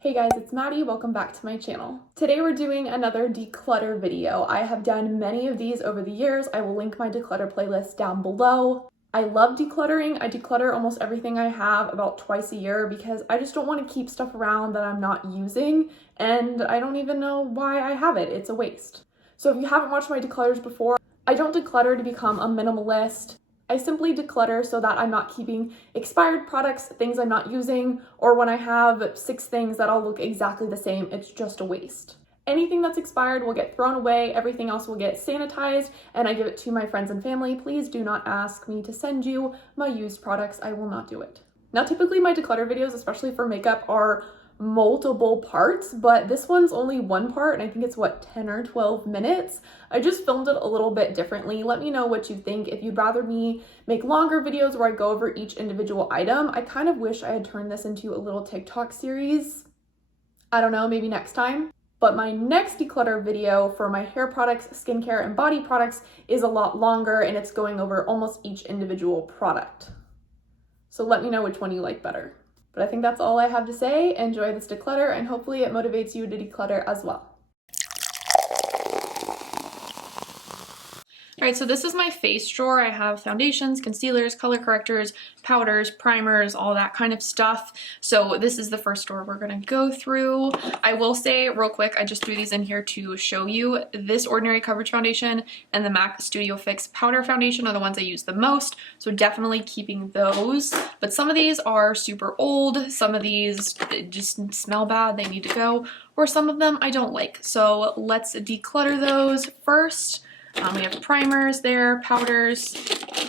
Hey guys, it's Maddie. Welcome back to my channel. Today we're doing another declutter video. I have done many of these over the years. I will link my declutter playlist down below. I love decluttering. I declutter almost everything I have about twice a year because I just don't want to keep stuff around that I'm not using, and I don't even know why I have it. It's a waste. So if you haven't watched my declutters before, I don't declutter to become a minimalist. I simply declutter so that I'm not keeping expired products, things I'm not using, or when I have 6 things that all look exactly the same, it's just a waste. Anything that's expired will get thrown away, everything else will get sanitized, and I give it to my friends and family. Please do not ask me to send you my used products, I will not do it. Now typically my declutter videos, especially for makeup, are multiple parts, but this one's only one part and I think it's 10 or 12 minutes. I just filmed it a little bit differently. Let me know what you think. If you'd rather me make longer videos where I go over each individual item, I kind of wish I had turned this into a little TikTok series. I don't know, maybe next time. But my next declutter video for my hair products, skincare, and body products is a lot longer and it's going over almost each individual product. So let me know which one you like better. But I think that's all I have to say. Enjoy this declutter and hopefully it motivates you to declutter as well. All right, so this is my face drawer. I have foundations, concealers, color correctors, powders, primers, all that kind of stuff. So this is the first drawer we're gonna go through. I will say real quick, I just threw these in here to show you. This Ordinary Coverage Foundation and the MAC Studio Fix Powder Foundation are the ones I use the most, so definitely keeping those. But some of these are super old, some of these just smell bad, they need to go, or some of them I don't like. So let's declutter those first. We have primers there, powders,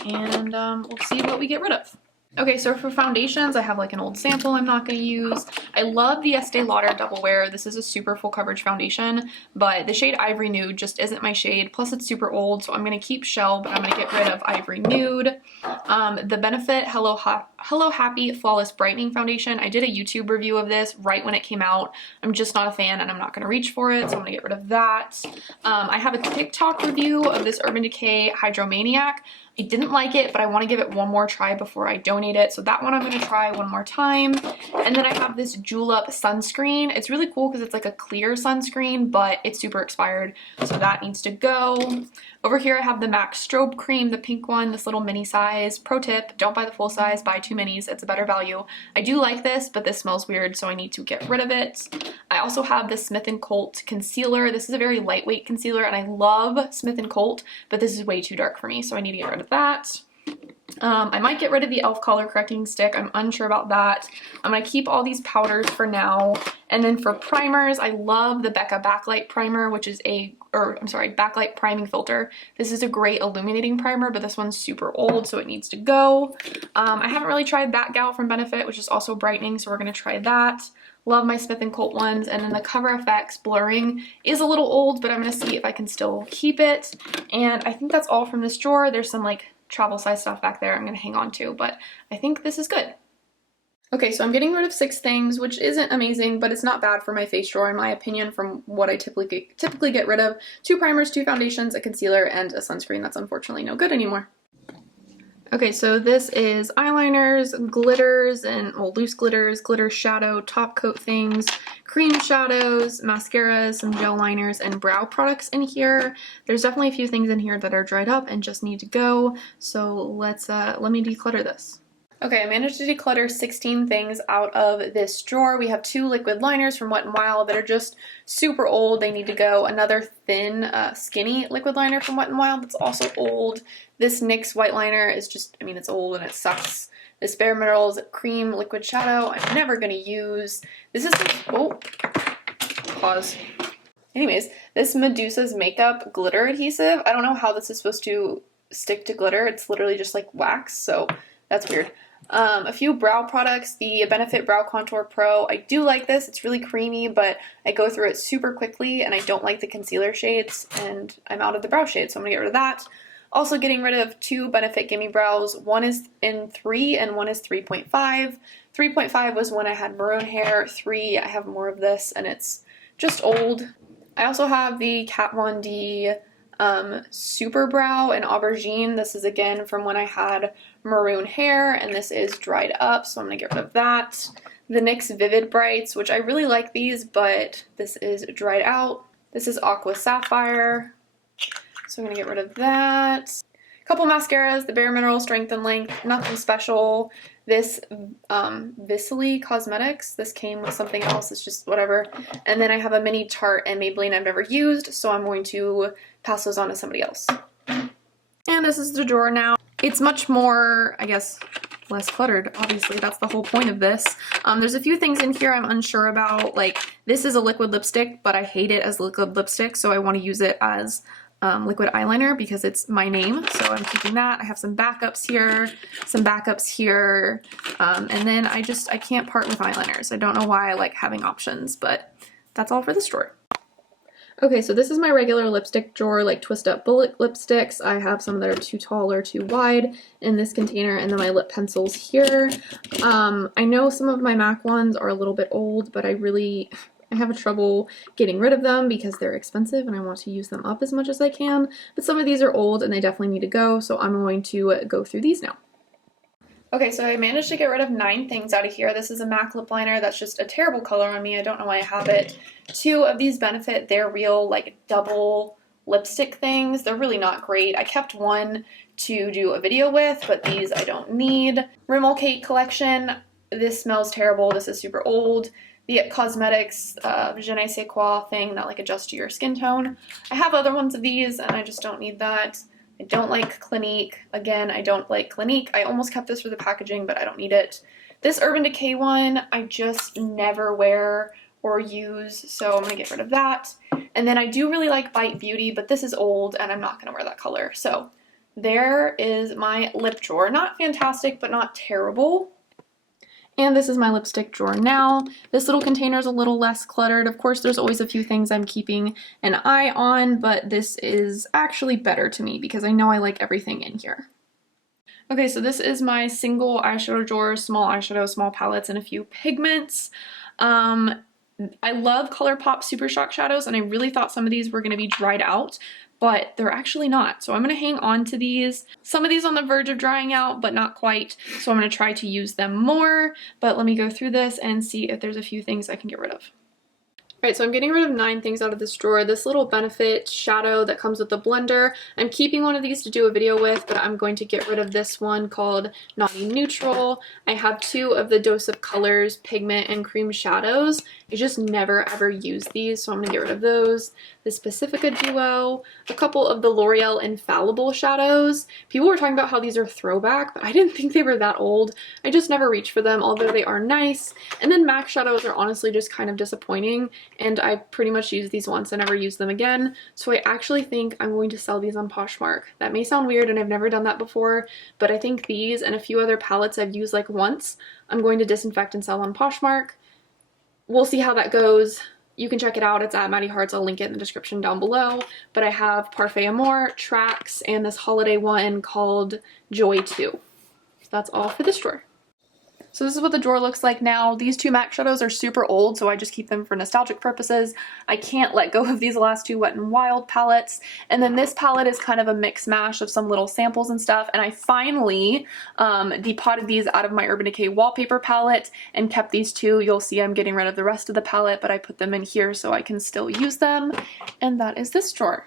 and we'll see what we get rid of. Okay, so for foundations, I have like an old sample I'm not going to use. I love the Estee Lauder Double Wear. This is a super full coverage foundation, but the shade Ivory Nude just isn't my shade. Plus it's super old, so I'm going to keep Shell, but I'm going to get rid of Ivory Nude. The Benefit Hello Happy Flawless Brightening Foundation. I did a YouTube review of this right when it came out. I'm just not a fan and I'm not going to reach for it, so I'm going to get rid of that. I have a TikTok review of this Urban Decay Hydromaniac. I didn't like it, but I want to give it one more try before I donate it. So that one I'm going to try one more time. And then I have this Julep sunscreen. It's really cool because it's like a clear sunscreen, but it's super expired. So that needs to go. Over here I have the MAC Strobe Cream, the pink one, this little mini size. Pro tip, don't buy the full size, buy 2 minis. It's a better value. I do like this, but this smells weird, so I need to get rid of it. I also have the Smith & Colt concealer. This is a very lightweight concealer, and I love Smith & Colt, but this is way too dark for me, so I need to get rid of that. I might get rid of the e.l.f. color correcting stick. I'm unsure about that. I'm going to keep all these powders for now. And then for primers, I love the Becca Backlight Primer, which is Backlight Priming Filter. This is a great illuminating primer, but this one's super old, so it needs to go. I haven't really tried that gal from Benefit, which is also brightening, so we're going to try that. Love my Smith & Colt ones. And then the Cover FX Blurring is a little old, but I'm going to see if I can still keep it. And I think that's all from this drawer. There's some like travel size stuff back there I'm going to hang on to, but I think this is good. Okay, so I'm getting rid of 6 things, which isn't amazing, but it's not bad for my face drawer in my opinion from what I typically get rid of. 2 primers, 2 foundations, a concealer, and a sunscreen that's unfortunately no good anymore. Okay, so this is eyeliners, glitters, and loose glitters, glitter shadow, top coat things, cream shadows, mascaras, some gel liners, and brow products in here. There's definitely a few things in here that are dried up and just need to go. So let me declutter this. Okay, I managed to declutter 16 things out of this drawer. We have 2 liquid liners from Wet n Wild that are just super old. They need to go. Another thin, skinny liquid liner from Wet n Wild that's also old. This NYX white liner is just, I mean, it's old and it sucks. This Bare Minerals Cream Liquid Shadow, I'm never going to use. This is, pause. Anyways, this Medusa's Makeup Glitter Adhesive. I don't know how this is supposed to stick to glitter. It's literally just like wax, so that's weird. A few brow products, the Benefit Brow Contour Pro. I do like this. It's really creamy, but I go through it super quickly, and I don't like the concealer shades, and I'm out of the brow shade, so I'm going to get rid of that. Also getting rid of 2 Benefit Gimme Brows. One is in 3 and one is 3.5. 3.5 was when I had maroon hair. 3, I have more of this, and it's just old. I also have the Kat Von D Super Brow in Aubergine. This is again from when I had maroon hair, and this is dried up, so I'm going to get rid of that. the NYX Vivid Brights, which I really like these, but this is dried out. This is Aqua Sapphire, so I'm gonna get rid of that. Couple mascaras, the Bare Mineral Strength and Length, nothing special. This Vicily Cosmetics, this came with something else, it's just whatever. And then I have a mini Tarte and Maybelline I've never used, so I'm going to pass those on to somebody else. And this is the drawer now. It's much more, I guess, less cluttered. Obviously, that's the whole point of this. There's a few things in here I'm unsure about, like this is a liquid lipstick, but I hate it as liquid lipstick, so I want to use it as liquid eyeliner because it's my name, so I'm keeping that. I have some backups here, and then I can't part with eyeliners. I don't know why I like having options, but that's all for this drawer. Okay, so this is my regular lipstick drawer, like twist up bullet lipsticks. I have some that are too tall or too wide in this container, and then my lip pencils here. I know some of my MAC ones are a little bit old, but I have trouble getting rid of them because they're expensive and I want to use them up as much as I can. But some of these are old and they definitely need to go, so I'm going to go through these now. Okay, so I managed to get rid of 9 things out of here. This is a MAC lip liner that's just a terrible color on me. I don't know why I have it. 2 of these Benefit, they're real like double lipstick things. They're really not great. I kept one to do a video with, but these I don't need. Rimmel Cake collection. This smells terrible. This is super old. The cosmetics je ne sais quoi thing that like adjusts to your skin tone. I have other ones of these and I just don't need that. I don't like Clinique. Again, I don't like Clinique. I almost kept this for the packaging, but I don't need it. This Urban Decay one, I just never wear or use, so I'm gonna get rid of that. And then I do really like Bite Beauty, but this is old and I'm not gonna wear that color. So there is my lip drawer. Not fantastic, but not terrible. And this is my lipstick drawer now. This little container is a little less cluttered. Of course, there's always a few things I'm keeping an eye on, but this is actually better to me because I know I like everything in here. Okay, so this is my single eyeshadow drawer, small eyeshadow, small palettes, and a few pigments. I love ColourPop Super Shock shadows, and I really thought some of these were going to be dried out, but they're actually not. So I'm going to hang on to these. Some of these on the verge of drying out, but not quite. So I'm going to try to use them more, but let me go through this and see if there's a few things I can get rid of. Alright, so I'm getting rid of 9 things out of this drawer. This little Benefit shadow that comes with the blender. I'm keeping one of these to do a video with, but I'm going to get rid of this one called Naughty Neutral. I have 2 of the Dose of Colors pigment and cream shadows. I just never ever use these, so I'm going to get rid of those. The Pacifica Duo, a couple of the L'Oreal Infallible shadows. People were talking about how these are throwback, but I didn't think they were that old. I just never reach for them, although they are nice. And then MAC shadows are honestly just kind of disappointing, and I pretty much used these once and never used them again. So I actually think I'm going to sell these on Poshmark. That may sound weird and I've never done that before, but I think these and a few other palettes I've used like once, I'm going to disinfect and sell on Poshmark. We'll see how that goes. You can check it out. It's at Madi Hearts. I'll link it in the description down below. But I have Parfait Amour, Tracks, and this holiday one called Joy 2. So that's all for this drawer. So this is what the drawer looks like now. These 2 MAC shadows are super old, so I just keep them for nostalgic purposes. I can't let go of these last 2 Wet n Wild palettes. And then this palette is kind of a mix mash of some little samples and stuff. And I finally depotted these out of my Urban Decay wallpaper palette and kept these 2. You'll see I'm getting rid of the rest of the palette, but I put them in here so I can still use them. And that is this drawer.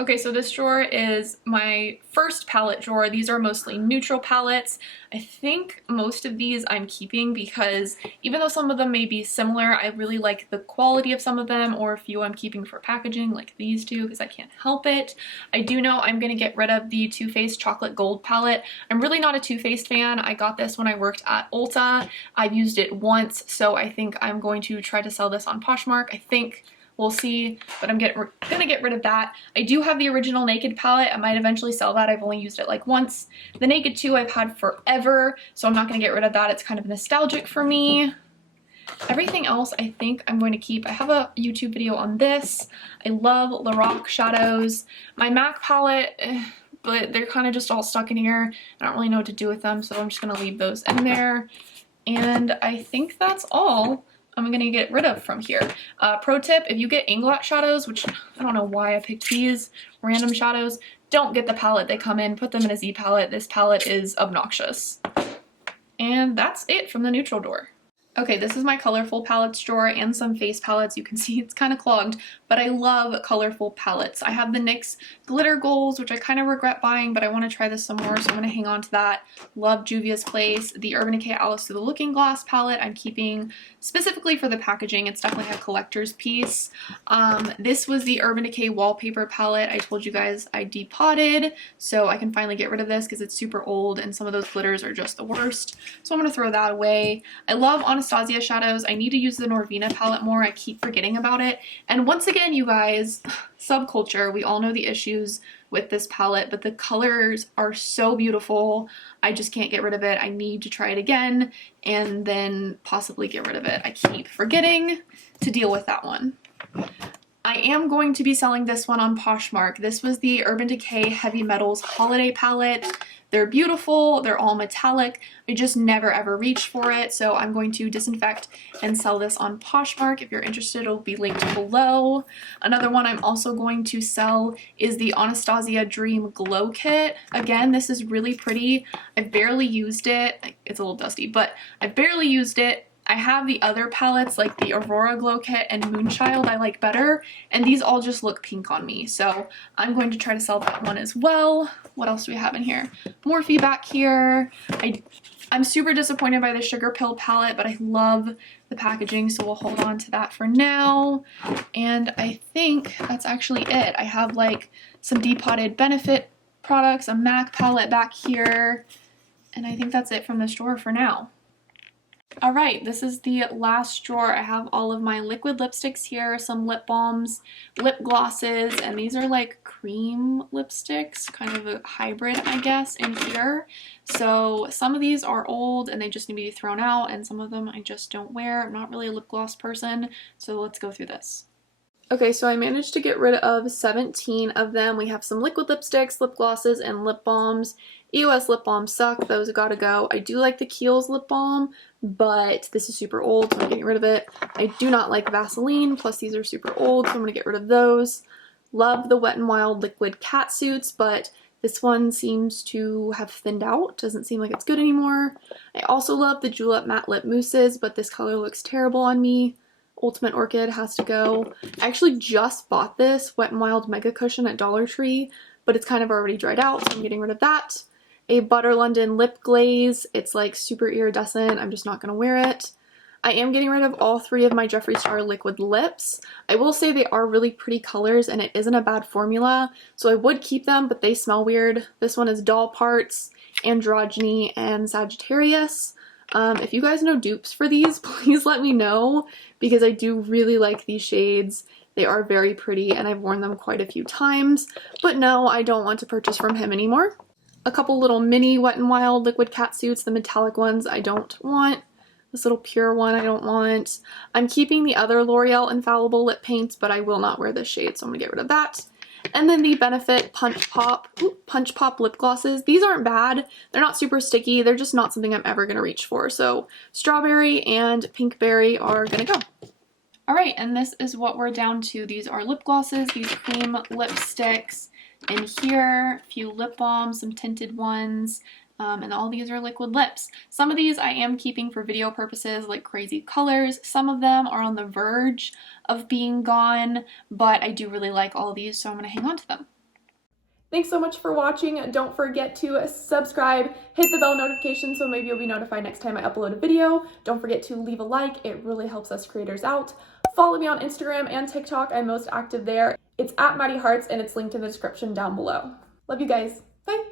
Okay, so this drawer is my first palette drawer. These are mostly neutral palettes. I think most of these I'm keeping because even though some of them may be similar, I really like the quality of some of them, or a few I'm keeping for packaging, like these 2, because I can't help it. I do know I'm going to get rid of the Too Faced Chocolate Gold palette. I'm really not a Too Faced fan. I got this when I worked at Ulta. I've used it once, so I think I'm going to try to sell this on Poshmark. I think. We'll see, but I'm gonna get rid of that. I do have the original Naked palette. I might eventually sell that. I've only used it like once. The Naked 2 I've had forever, so I'm not gonna get rid of that. It's kind of nostalgic for me. Everything else I think I'm going to keep. I have a YouTube video on this. I love Lorac shadows. My MAC palette, but they're kind of just all stuck in here. I don't really know what to do with them, so I'm just gonna leave those in there. And I think that's all I'm gonna get rid of from here. Pro tip, if you get Inglot shadows, which I don't know why I picked these random shadows, don't get the palette they come in. Put them in a Z palette. This palette is obnoxious. And that's it from the neutral drawer. Okay, this is my colorful palettes drawer and some face palettes. You can see it's kind of clogged, but I love colorful palettes. I have the NYX glitter goals, which I kind of regret buying, but I want to try this some more, so I'm going to hang on to that. Love Juvia's Place. The Urban Decay Alice Through the Looking Glass palette I'm keeping specifically for the packaging. It's definitely a collector's piece. This was the Urban Decay wallpaper palette. I told you guys I depotted, so I can finally get rid of this because it's super old and some of those glitters are just the worst. So I'm going to throw that away. I love Anastasia shadows. I need to use the Norvina palette more. I keep forgetting about it. And once again, you guys, Subculture, we all know the issues with this palette, but the colors are so beautiful. I just can't get rid of it. I need to try it again and then possibly get rid of it. I keep forgetting to deal with that one. I am going to be selling this one on Poshmark. This was the Urban Decay Heavy Metals Holiday Palette. They're beautiful, they're all metallic. I just never ever reached for it, so I'm going to disinfect and sell this on Poshmark. If you're interested, it'll be linked below. Another one I'm also going to sell is the Anastasia Dream Glow Kit. Again, this is really pretty. I've barely used it. It's a little dusty, but I've barely used it. I have the other palettes like the Aurora Glow Kit and Moonchild I like better, and these all just look pink on me, so I'm going to try to sell that one as well. What else do we have in here? More feedback here. I'm super disappointed by the Sugar Pill palette, but I love the packaging, so we'll hold on to that for now. And I think that's actually it. I have like some depotted Benefit products, a MAC palette back here, and I think that's it from this drawer for now. Alright, this is the last drawer. I have all of my liquid lipsticks here, some lip balms, lip glosses, and these are like cream lipsticks, kind of a hybrid, I guess, in here. So some of these are old and they just need to be thrown out, and some of them I just don't wear. I'm not really a lip gloss person, so let's go through this. Okay, so I managed to get rid of 17 of them. We have some liquid lipsticks, lip glosses, and lip balms. EOS lip balms suck, those gotta go. I do like the Kiehl's lip balm, but this is super old, so I'm getting rid of it. I do not like Vaseline, plus these are super old, so I'm gonna get rid of those. Love the Wet n Wild liquid cat suits, but this one seems to have thinned out. Doesn't seem like it's good anymore. I also love the Julep matte lip mousses, but this color looks terrible on me. Ultimate Orchid has to go. I actually just bought this Wet n Wild Mega Cushion at Dollar Tree, but it's kind of already dried out, so I'm getting rid of that. A Butter London lip glaze. It's like super iridescent. I'm just not going to wear it. I am getting rid of all 3 of my Jeffree Star liquid lips. I will say they are really pretty colors and it isn't a bad formula, so I would keep them, but they smell weird. This one is Doll Parts, Androgyny, and Sagittarius. If you guys know dupes for these, please let me know, because I do really like these shades. They are very pretty and I've worn them quite a few times, but no, I don't want to purchase from him anymore. A couple little mini Wet n Wild liquid cat suits, the metallic ones I don't want. This little pure one I don't want. I'm keeping the other L'Oreal Infallible lip paints, but I will not wear this shade, so I'm gonna get rid of that. And then the Benefit Punch Pop lip glosses. These aren't bad. They're not super sticky. They're just not something I'm ever gonna reach for. So Strawberry and Pinkberry are gonna go. Alright, and this is what we're down to. These are lip glosses, these cream lipsticks. In here, a few lip balms, some tinted ones, and all these are liquid lips. Some of these I am keeping for video purposes, like Crazy Colors. Some of them are on the verge of being gone, but I do really like all of these, so I'm going to hang on to them. Thanks so much for watching. Don't forget to subscribe, hit the bell notification so maybe you'll be notified next time I upload a video. Don't forget to leave a like. It really helps us creators out. Follow me on Instagram and TikTok. I'm most active there. It's at Madi Hearts and it's linked in the description down below. Love you guys. Bye.